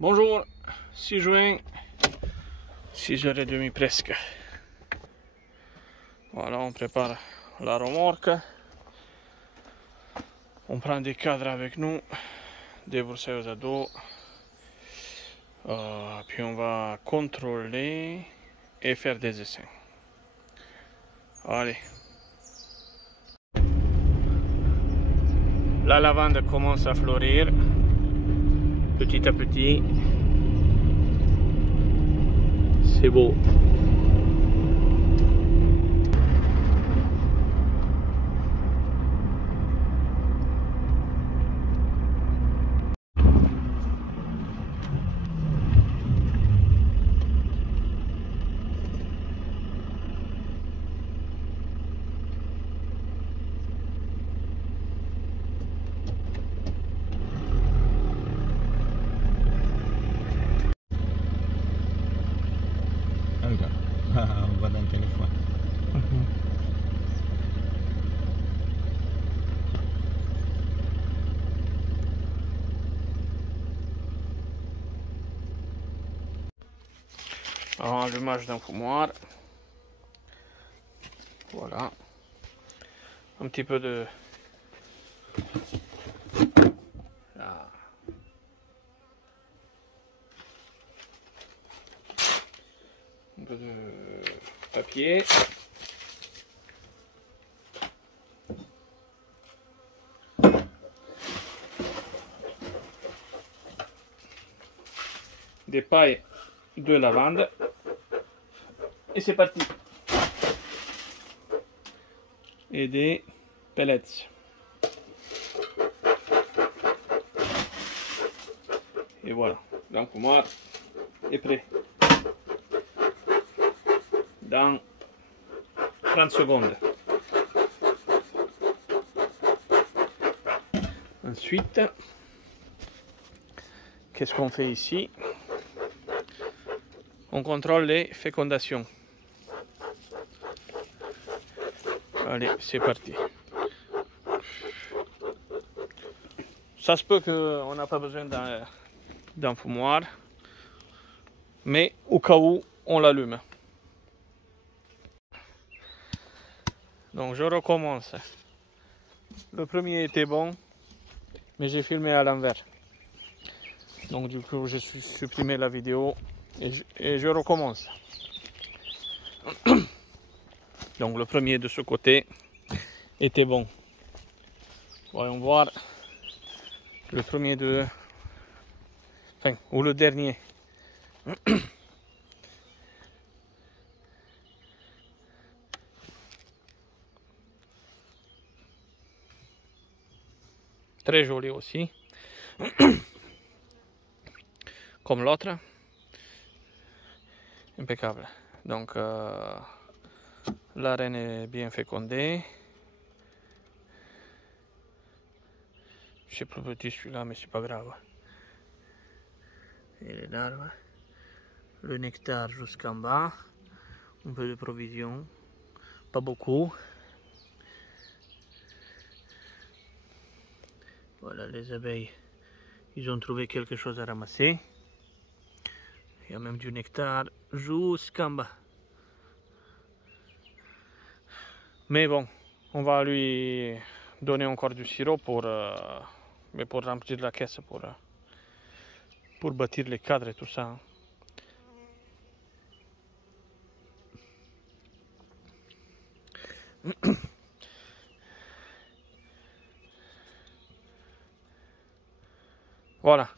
Bonjour, 6 juin, 6h30 presque. Voilà, on prépare la remorque. On prend des cadres avec nous, des brosseuses à dos. Puis on va contrôler et faire des essais. Allez. La lavande commence à fleurir petit à petit. C'est beau. On va dans le téléphone. Allumage d'un fumoir. Voilà. Un petit peu de... Là. Un peu de papier. Des pailles de lavande. Et c'est parti. Et des pellets. Et voilà, l'enfumoir est prêt. Dans 30 secondes. Ensuite, qu'est-ce qu'on fait ici? On contrôle les fécondations. Allez, c'est parti. Ça se peut qu'on n'a pas besoin d'un fumoir, mais au cas où, on l'allume. Donc je recommence. Le premier était bon, mais j'ai filmé à l'envers. Donc du coup, j'ai supprimé la vidéo et je recommence. Donc le premier de ce côté était bon. Voyons voir le premier de... Enfin, ou le dernier. Très joli aussi. Comme l'autre. Impeccable. Donc la reine est bien fécondée. C'est plus petit celui-là, mais c'est pas grave. Et les larves. Le nectar jusqu'en bas. Un peu de provision. Pas beaucoup. Voilà, les abeilles, ils ont trouvé quelque chose à ramasser. Il y a même du nectar jusqu'en bas. Mais bon, on va lui donner encore du sirop pour remplir la caisse, pour bâtir les cadres et tout ça. Voilà.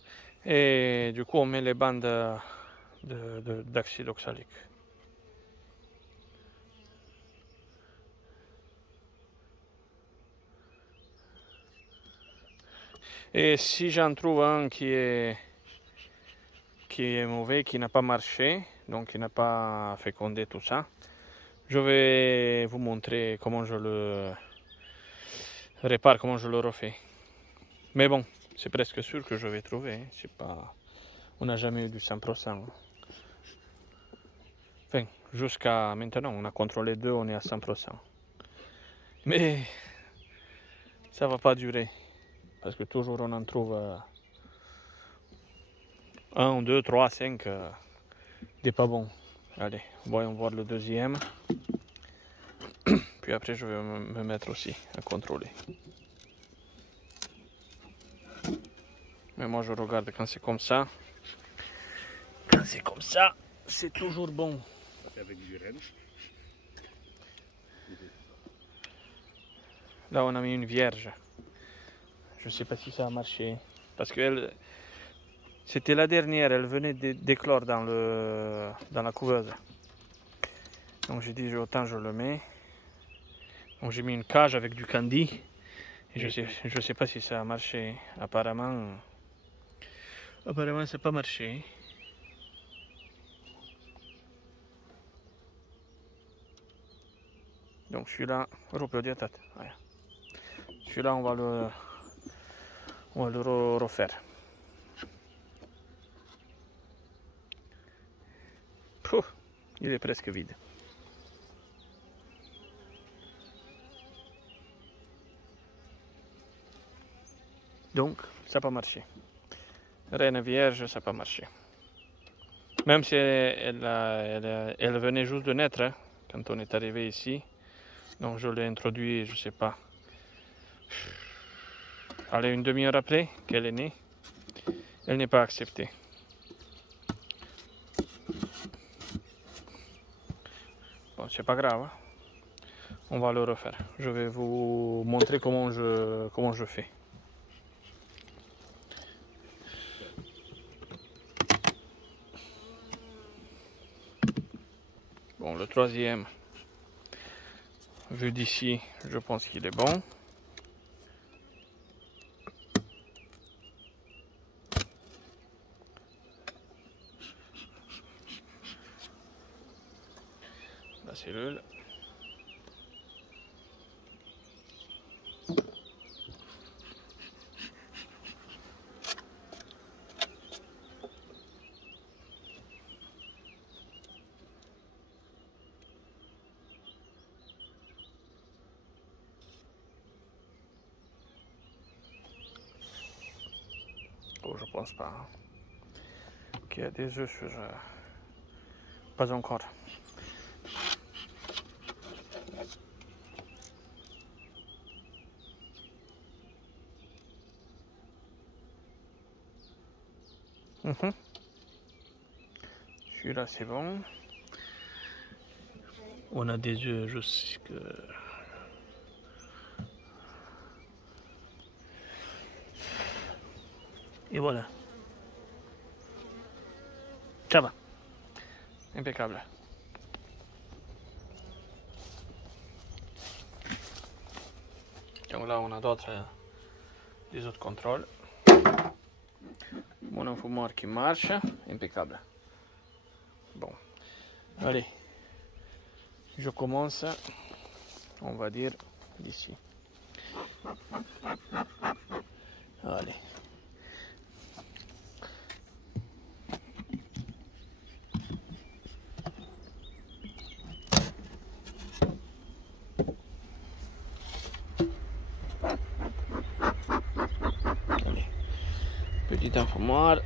Et du coup, on met les bandes d'acide oxalique. Et si j'en trouve un qui est mauvais, qui n'a pas marché, donc qui n'a pas fécondé tout ça, je vais vous montrer comment je le répare, comment je le refais. Mais bon, c'est presque sûr que je vais trouver. C'est pas... On n'a jamais eu du 100%. Enfin, jusqu'à maintenant, on a contrôlé 2, on est à 100%. Mais ça va pas durer. Parce que toujours on en trouve 1, 2, 3, 5, des pas bons. Allez, voyons voir le deuxième. Puis après, je vais me mettre aussi à contrôler. Mais moi, je regarde quand c'est comme ça. Quand c'est comme ça, c'est toujours bon. Avec du ranch. Là, on a mis une vierge. Je ne sais pas si ça a marché. Parce que c'était la dernière, elle venait d'éclore dans la couveuse. Donc j'ai dit, autant je le mets. Donc j'ai mis une cage avec du candy. Et je sais pas si ça a marché. Apparemment ça n'a pas marché. Donc celui-là, celui-là on va le refaire. Pouf, il est presque vide. Donc ça n'a pas marché. Reine vierge, ça n'a pas marché. Même si elle venait juste de naître, hein, quand on est arrivé ici. Donc je l'ai introduit, je sais pas. Allez, une demi-heure après qu'elle est née, elle n'est pas acceptée. Bon, c'est pas grave. Hein. On va le refaire. Je vais vous montrer comment je fais. Bon, le troisième, vu d'ici, je pense qu'il est bon. La cellule. Oh, je pense pas. Hein. Qu'il y a des œufs sur... Pas encore. Celui-là c'est bon. On a des œufs, je sais que... Et voilà. Ça va. Impeccable. Donc là on a des autres contrôles. Mon enfumoir qui marche. Impeccable. Bon. Allez. Je commence, on va dire, d'ici. Allez. Allez. Petit enfumoir.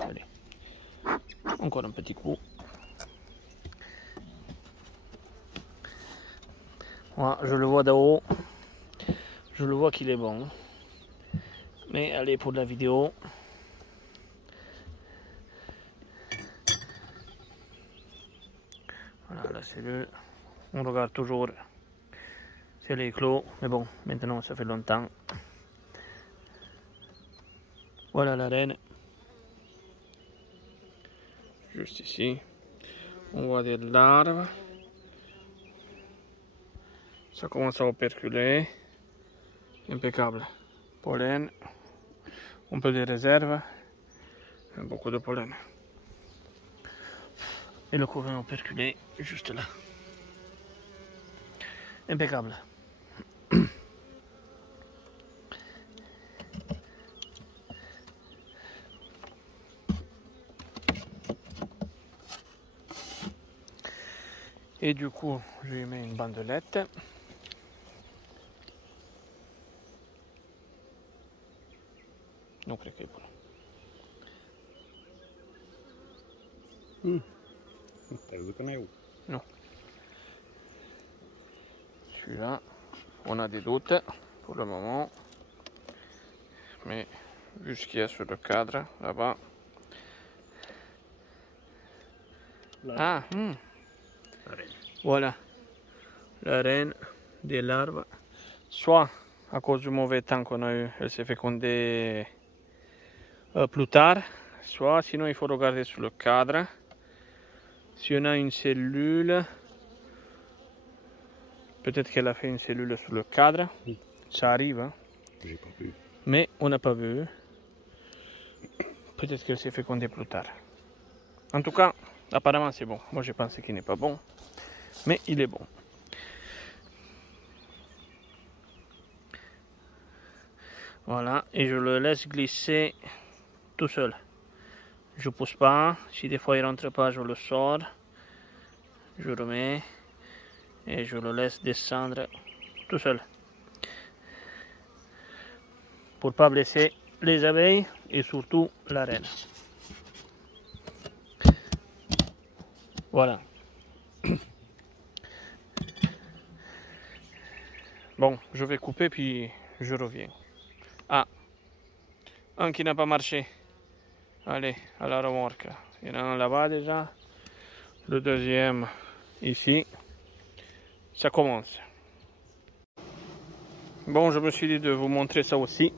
Allez. Encore un petit coup. Voilà, je le vois d'en haut. Je le vois qu'il est bon. Mais allez, pour la vidéo. Voilà la cellule. On regarde toujours si elle est clos. Mais bon, maintenant ça fait longtemps. Voilà la reine. Juste ici. On voit des larves. Ça commence à operculer. Impeccable. Pollen. Un peu de réserve. Beaucoup de pollen. Et le couvain operculé juste là. Impeccable. Et du coup, je lui mets une bandelette. Non cred că e bună. T'as vu qu'on est où? Non. Celui-là, on a des doutes pour le moment. Mais vu ce qu'il y a sur le cadre, là-bas. Ah, voilà. La reine des larves. Soit à cause du mauvais temps qu'on a eu, elle s'est fécondée plus tard. Soit sinon il faut regarder sur le cadre. Si on a une cellule, peut-être qu'elle a fait une cellule sur le cadre. Ça arrive, hein. J'ai pas vu. Mais on n'a pas vu. Peut-être qu'elle s'est fécondée plus tard. En tout cas, apparemment c'est bon. Moi j'ai pensé qu'il n'est pas bon, mais il est bon. Voilà, et je le laisse glisser tout seul. Je pousse pas. Si des fois il rentre pas, je le sors. Je remets et je le laisse descendre tout seul. Pour pas blesser les abeilles et surtout la reine. Voilà. Bon, je vais couper puis je reviens. Ah, un qui n'a pas marché. Allez, à la remorque. Il y en a un là-bas déjà. Le deuxième ici. Ça commence. Bon, je me suis dit de vous montrer ça aussi.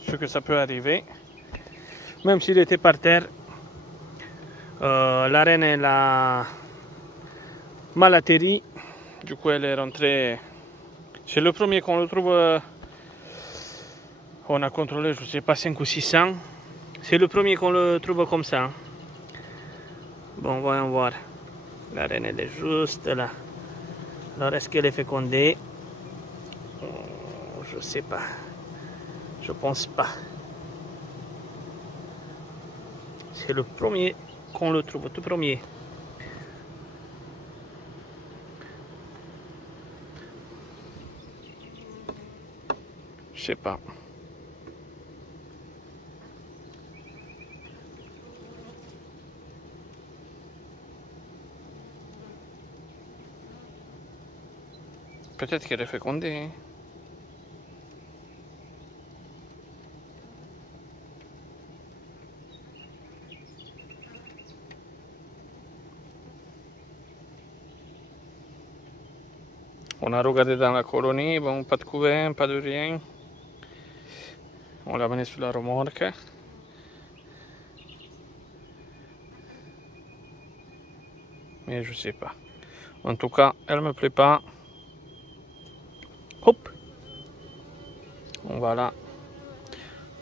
Ce que ça peut arriver. Même s'il était par terre, la reine elle a mal atterri. Du coup, elle est rentrée. C'est le premier qu'on le trouve. On a contrôlé, je ne sais pas, 5 ou 600. C'est le premier qu'on le trouve comme ça. Bon, voyons voir. La reine, elle est juste là. Alors, est-ce qu'elle est fécondée? Je ne sais pas. Je pense pas. C'est le premier qu'on le trouve, tout premier. Je sais pas. Peut-être qu'elle est fécondée. On a regardé dans la colonie, bon, pas de couvain, pas de rien. On l'a mené sur la remorque. Mais je sais pas. En tout cas, elle me plaît pas. Hop. Voilà.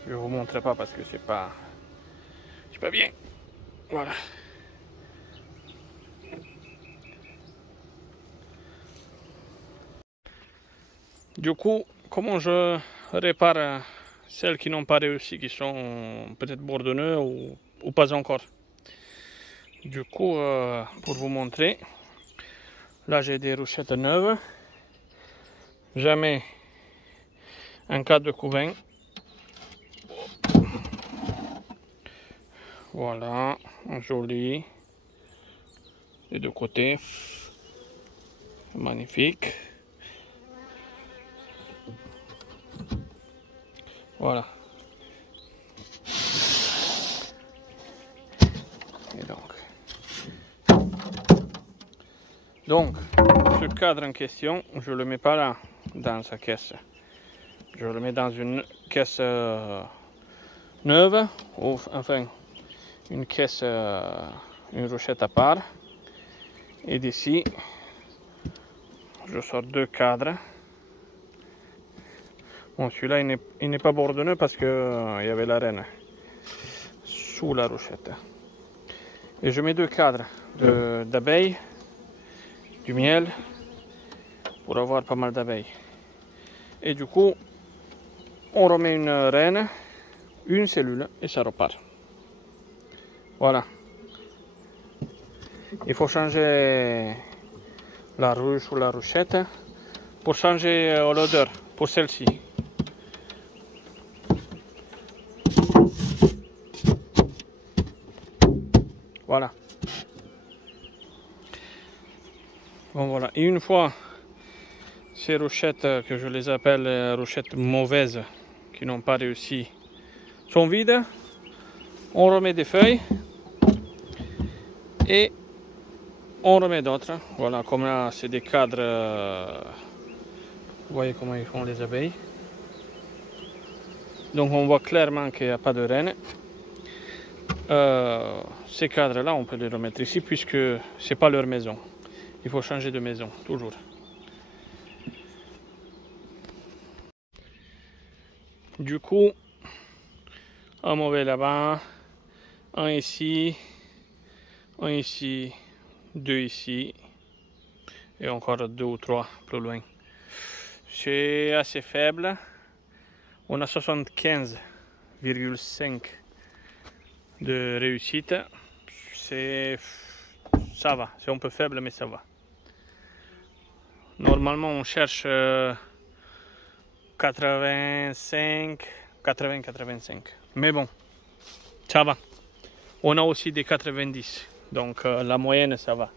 Je vous montre pas parce que c'est pas bien. Voilà. Du coup, comment je répare celles qui n'ont pas réussi, qui sont peut-être bourdonneux ou pas encore? Du coup, pour vous montrer, là j'ai des ruchettes neuves. Je mets un cadre de couvain. Voilà, joli. Des deux côtés. Magnifique. Voilà. Et donc, ce cadre en question, je le mets pas là, dans sa caisse. Je le mets dans une caisse neuve, ou enfin, une caisse, une ruchette à part. Et d'ici, je sors deux cadres. Bon, celui-là, il n'est pas bourdonneux parce que il y avait la reine sous la ruchette. Et je mets deux cadres d'abeilles, du miel, pour avoir pas mal d'abeilles. Et du coup, on remet une reine, une cellule, et ça repart. Voilà. Il faut changer la ruche ou la ruchette pour changer l'odeur pour celle-ci. Voilà. Bon voilà. Et une fois ces rochettes que je les appelle rochettes mauvaises qui n'ont pas réussi sont vides, on remet des feuilles et on remet d'autres. Voilà, comme là c'est des cadres. Vous voyez comment ils font les abeilles. Donc on voit clairement qu'il n'y a pas de reine. Ces cadres là on peut les remettre ici puisque c'est pas leur maison. Il faut changer de maison toujours. Du coup un mauvais là-bas, un ici, deux ici et encore deux ou trois plus loin. C'est assez faible. On a 75,5 de réussite. Ça va, c'est un peu faible mais ça va. Normalement on cherche 80-85. Mais bon, ça va. On a aussi des 90. Donc la moyenne ça va.